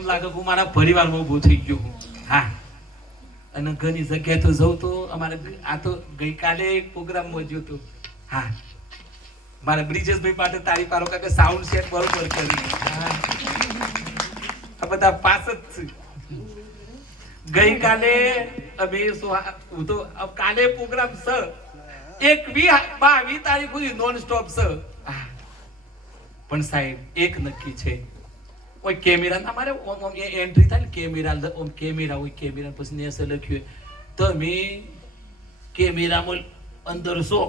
એમ લાગે કે મારા પરિવારમાં ઊભો થઈ ગયો હું. હા, અને ઘણી જગ્યાએ તો જઉં તો અમારે આ તો ગઈકાલે એક પ્રોગ્રામમાં ગયો તો. હા, મારા બ્રિજેશભાઈ માટે તારી પારો કે સાઉન્ડ સેટ બરોબર કરી. આ બધા પાસ જ છે. ગઈકાલે અમે હું તો કાલે પ્રોગ્રામ છે 22 તારીખ સુધી નોન સ્ટોપ છે. પણ સાહેબ એક નક્કી છે, કોઈ કેમેરા અમારે એન્ટ્રી થાય ને કેમેરા હોય, કેમેરા પછી નેસે લખ્યું તમે કેમેરામાં અંદર છો.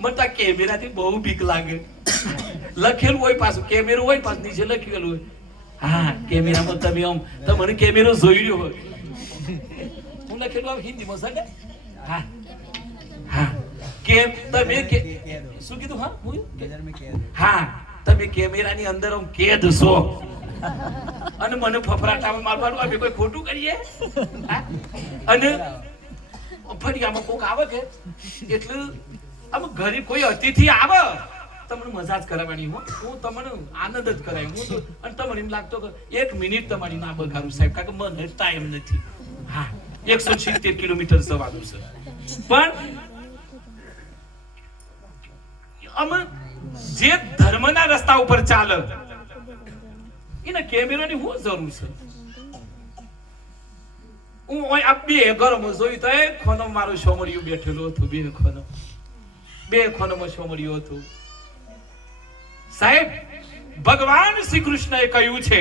મને તો કેમેરાથી બહુ બીક લાગે. લખેલું હોય પાછું, કેમેરો હોય પાછું નીચે લખેલું હોય. હા, કેમેરામાં તમે આમ મને કેમેરો જોઈ રહ્યો હોય હું લખેલું આમ હિન્દીમાં સર. હા હા, કેમ તમે શું કીધું? હા, તમે કેમેરાની અંદર આમ કેદ છો અને મને ફફડાટામાં મારવાનું આપણે કોઈ ખોટું કરીએ. અને ફળિયામાં કોક આવે કે એટલે આમ ઘરે કોઈ અતિથિ આવે તમને મજા જ કરાવવાની. હું તમને આનંદ જ કરાવી હું તો. અને તમને એમ લાગતો કે 1 મિનિટ તમારી ના બગાડું સાહેબ, કારણ કે મને ટાઈમ નથી. હા, 170 કિલોમીટર જવાનું છે. પણ અમે જે ધર્મના રસ્તા ઉપર ચાલે એને કેમેરાની શું જરૂર છે? હું આ બે ઘરમાં જોયું તો એક ખોનો મારું સોમરિયું બેઠેલું હતું. બે ખોનામાં સોમરિયું હતું. સાહેબ, ભગવાન શ્રી કૃષ્ણએ કહ્યું છે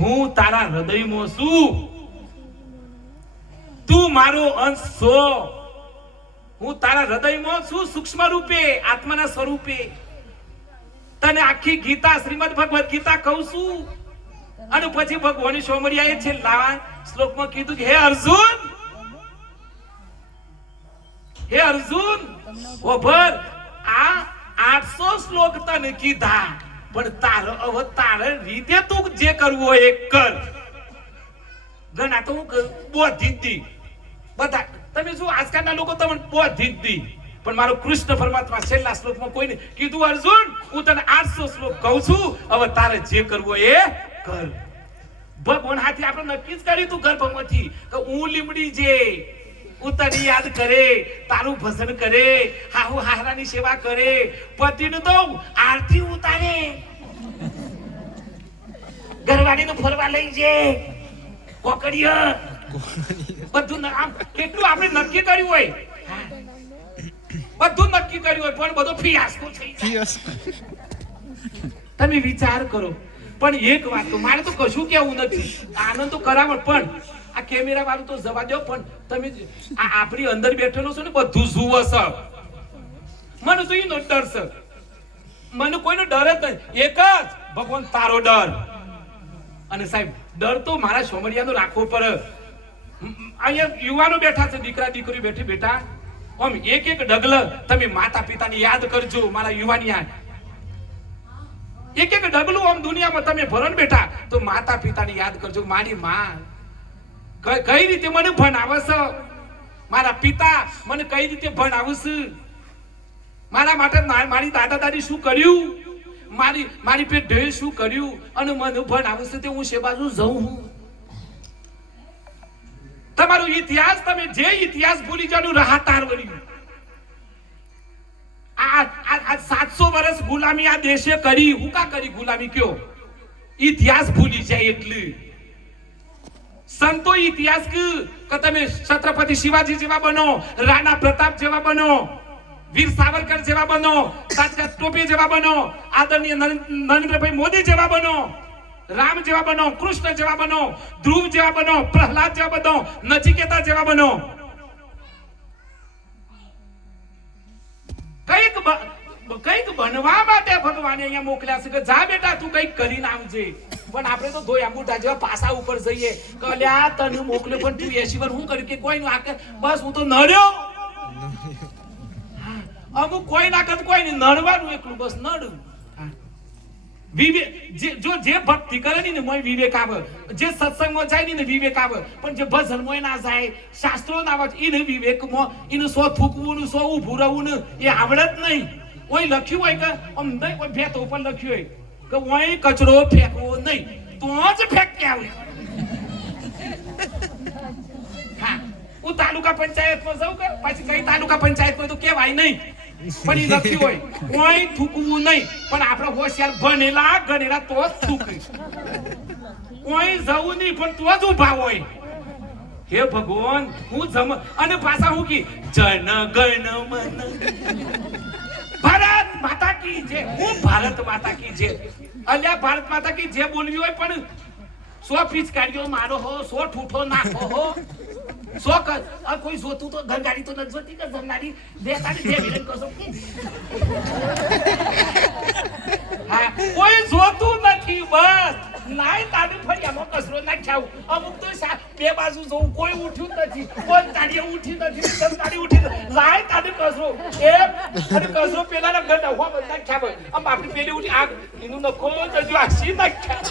હું તારા હૃદયમાં છું, તું મારો અંશ છો. હું તારા હૃદયમાં છું સૂક્ષ્મ રૂપે, આત્માના સ્વરૂપે. તને આખી ગીતા, શ્રીમદ ભગવદ ગીતા કહું છું. અને પછી ભગવાન સોમરિયાએ છેલ્લા શ્લોકમાં કીધું કે હે અર્જુન ઓભર આ 800 શ્લોક તને કીધા, પણ તારે રીતે તું જે કરવું હોય એ કર. ઘણા તો હું બોધી દી બધા તમે શું આજકાલના લોકો તમને બોધી દી, પણ મારો કૃષ્ણ પરમાત્મા છેલ્લા શ્લોકમાં કોઈને કીધું અર્જુન હું તને 800 શ્લોક કહું છું, હવે તારે જે કરવું એ કર. ભગવાન હાથી આપણે નક્કી જ કર્યું તું ગર્ભમાંથી કે હું લીમડી જે ઉતરી યાદ કરે, તારું ભજન કરે, હાહુ હાહરાની સેવા કરે, પતિનું તો આરતી ઉતારે, ઘરવાળીનું ફરવા લઈ જાય, કોકડીય બધું આમ કેટલું આપણે નક્કી કર્યું હોય, બધું નક્કી કર્યું હોય પણ બધો ફિયાસ્કો થઈ જાય. તમે વિચાર કરો. પણ એક વાત તો મારે તો કશું કેવું નથી, આનંદ તો કરાવણ, પણ આ કેમેરા વાળું તો જવા દો. પણ તમે આપણી અંદર બેઠેલો છો ને બધું જુઓ છો. મને તો એનો ડર છે, મને કોઈનો ડર જ નહીં, એક જ ભગવાન તારો ડર. અને સાહેબ ડર તો મારા સોમરિયાનો રાખવો પડે. અહીંયા યુવાનો બેઠા છે, દીકરા દીકરી બેઠી બેઠા આમ એક ડગલ તમે માતા પિતાને યાદ કરજો. મારા યુવાનિયા એક ડગલું આમ દુનિયામાં તમે ભરણ બેઠા તો માતા પિતાને યાદ કરજો. મારી માં કઈ રીતે મને ભણાવે છે, મારા પિતા મને કઈ રીતે ભણાવે છે, મારા માટે મારી દાદા દાદી શું કર્યું, મારી પેઢે શું કર્યું, અને મને ભણાવે છે તે હું સે બાજુ જઉં હું. તમારો ઇતિહાસ, તમે જે ઇતિહાસ ભૂલી જાનું રાહતાર બન્યું. આ 700 વર્ષ ગુલામી આ દેશે કરી. હું કા કરી ગુલામી? કયો ઇતિહાસ ભૂલી જાય એટલે. સંતો ઇતિહાસ કે તમે છત્રપતિ શિવાજી જેવા બનો, રાણા પ્રતાપ જેવા બનો, વીર સાવરકર જેવા બનો, તાત્કાલ ટોપે જેવા બનો, આદરણીય નરેન્દ્રભાઈ મોદી જેવા બનો, રામ જેવા બનો, કૃષ્ણ જેવા બનો, ધ્રુવ જેવા બનો, પ્રહલાદ જેવા બનો, નચિકેતા જેવા બનો. કઈક બનવા માટે ભગવાને અહીંયા મોકલ્યા છે કે જા બેટા તું કઈક કરીને આવજે. પણ આપણે તો ધોયા મોટા જેવા પાસા ઉપર જઈએ કે અલ્યા તને મોકલ્યો પણ તું 80 વાર હું કર્યું કે કોઈ નું આકે બસ હું તો નડ્યો. અમુક કોઈ ના કરત કોઈ નહીં, નડવાનું એકલું બસ નડું. વિવેક જે ભક્તિ કરે ને મોય વિવેક આવે, જે સત્સંગમાં જાય ને વિવેક આવે, પણ જે ભજન મોય ના જાય, શાસ્ત્રો ના આવે એને વિવેકમાં એને સો થૂકવું ને સો ઊભું રહેવું ને એ આવડત નહીં. કોઈ લખ્યું હોય કે આમ નહીં કોઈ ભેત ઉપર લખ્યું હોય કે ઓય કચરો ફેંકવો નહીં, તો જ ફેંકી આવે. હા, હું તાલુકા પંચાયતમાં જાઉં કે પછી કઈ તાલુકા પંચાયતમાં તો કહેવાય નહીં, પણ એ લખ્યું હોય ઓય થૂકવું નહીં, પણ આપણે હોશિયાર ભણેલા ગણેલા તો જ થૂકે. ઓય જવું નહીં પણ તો જ ઊભા હોય. હે ભગવાન, હું જમ અને પાછા હું કી જન ગણ મન ભારત માતા કી જય. હું ભારત માતા કી જય. અલ્યા ભારત માતા કી જય બોલવી હોય પણ 100 પિચકારીઓ મારો હો, 100 ઠૂઠો નાખો હો, 100 કોઈ જોતું તો ઘરગાડી તો નથી જોતી કે જમનારી દેતાની જે વિલન કહો. હા, કોઈ જોતું નથી બસ. નાય તાડી ફરી આમાં કસરો નાખ્યા. અમુક તો બે બાજુ જોઉં કોઈ ઉઠ્યું નથી, કોઈ તાડીએ ઉઠી નથી, તાડી ઉઠી લાય તાડી કસરો એ અને કસરો પેલાના ઘર નવા બધા નાખ્યા. આમ આપણી પેલી ઉઠી આ એનું નખો જજો આસી નાખ્યા.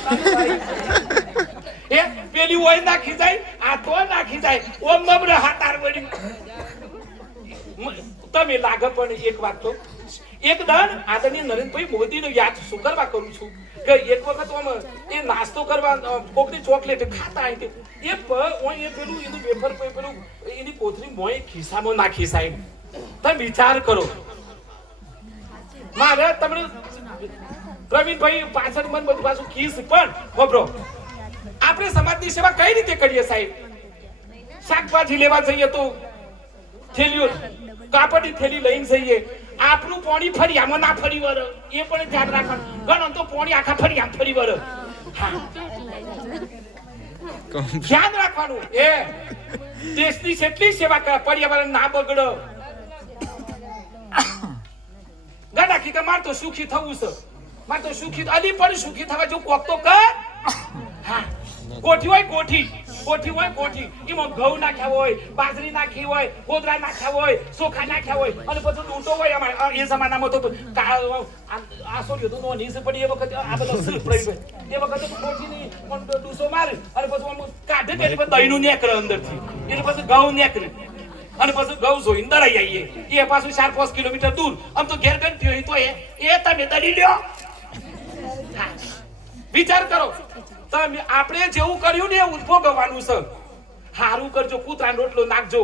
એ પેલી ઓય નાખી જાય, આ તો નાખી જાય. ઓમ નમ્ર હાતાર વળી તમે લાગે. પણ એક વાત તો એક દાન આદરણીય નરેન્દ્રભાઈ મોદીનો યાદ શું કરવા કરું છું કે એક વખત એ નાસ્તો કરવા કોકની ચોકલેટ ખાતા આવી એ પેલું એનું વેફર પેલું એની કોથળી મોય ખિસ્સામાં નાખી. સાહેબ તમે વિચાર કરો. મારે તમને પ્રવીણભાઈ પાછળ મન બધું પાછું ખીસ પણ ખબરો આપણે સમાજની સેવા કઈ રીતે કરીએ સાહેબ? શાકભાજી લેવા જઈએ તો થેલીઓ કાપડની થેલી લઈને જઈએ. આપણું પોણી ફરિયામાં ના ફરી વર એ પણ ધ્યાન રાખવાનું. ઘણો તો પોણી આખા ફરિયામાં ફરી વર. ધ્યાન રાખવાનું. એ દેશની કેટલી સેવા કરે, પર્યાવરણ ના બગડે. ગડાખી કે માર તો સુખી થવું છે, માર તો સુખી અલી પણ સુખી થવા જો કોક તો કર. હા, કોઠી હોય કોઠી હોય કોઠી, એમાં ઘઉં નાખ્યા હોય, બાજરી નાખી હોય, ગોદરા નાખ્યા હોય, ચોખા નાખ્યા હોય અને બધું ડૂંટો હોય. અમારે એ જમાનામાં તો આ સોલ્યો તો નોની છે, પણ એ વખતે આ બધા સિલ્ક રહી એ વખતે કોઠીની ડૂસો મારે અને પછી કાઢે એટલે પછી દહીંનું નેકરે અંદરથી, એટલે પછી ઘઉં નેકરે અને પછી ઘઉં જોઈને દરાઈ આવીએ. એ પાછું 4-5 કિલોમીટર દૂર. આમ તો ઘેર ગણ થયો તો એ તમે દરી લ્યો. વિચાર કરો. તમે આપણે જેવું કર્યું ને એવું ભોગવવાનું છે. હારું કરજો, કૂતરાનો રોટલો નાખજો,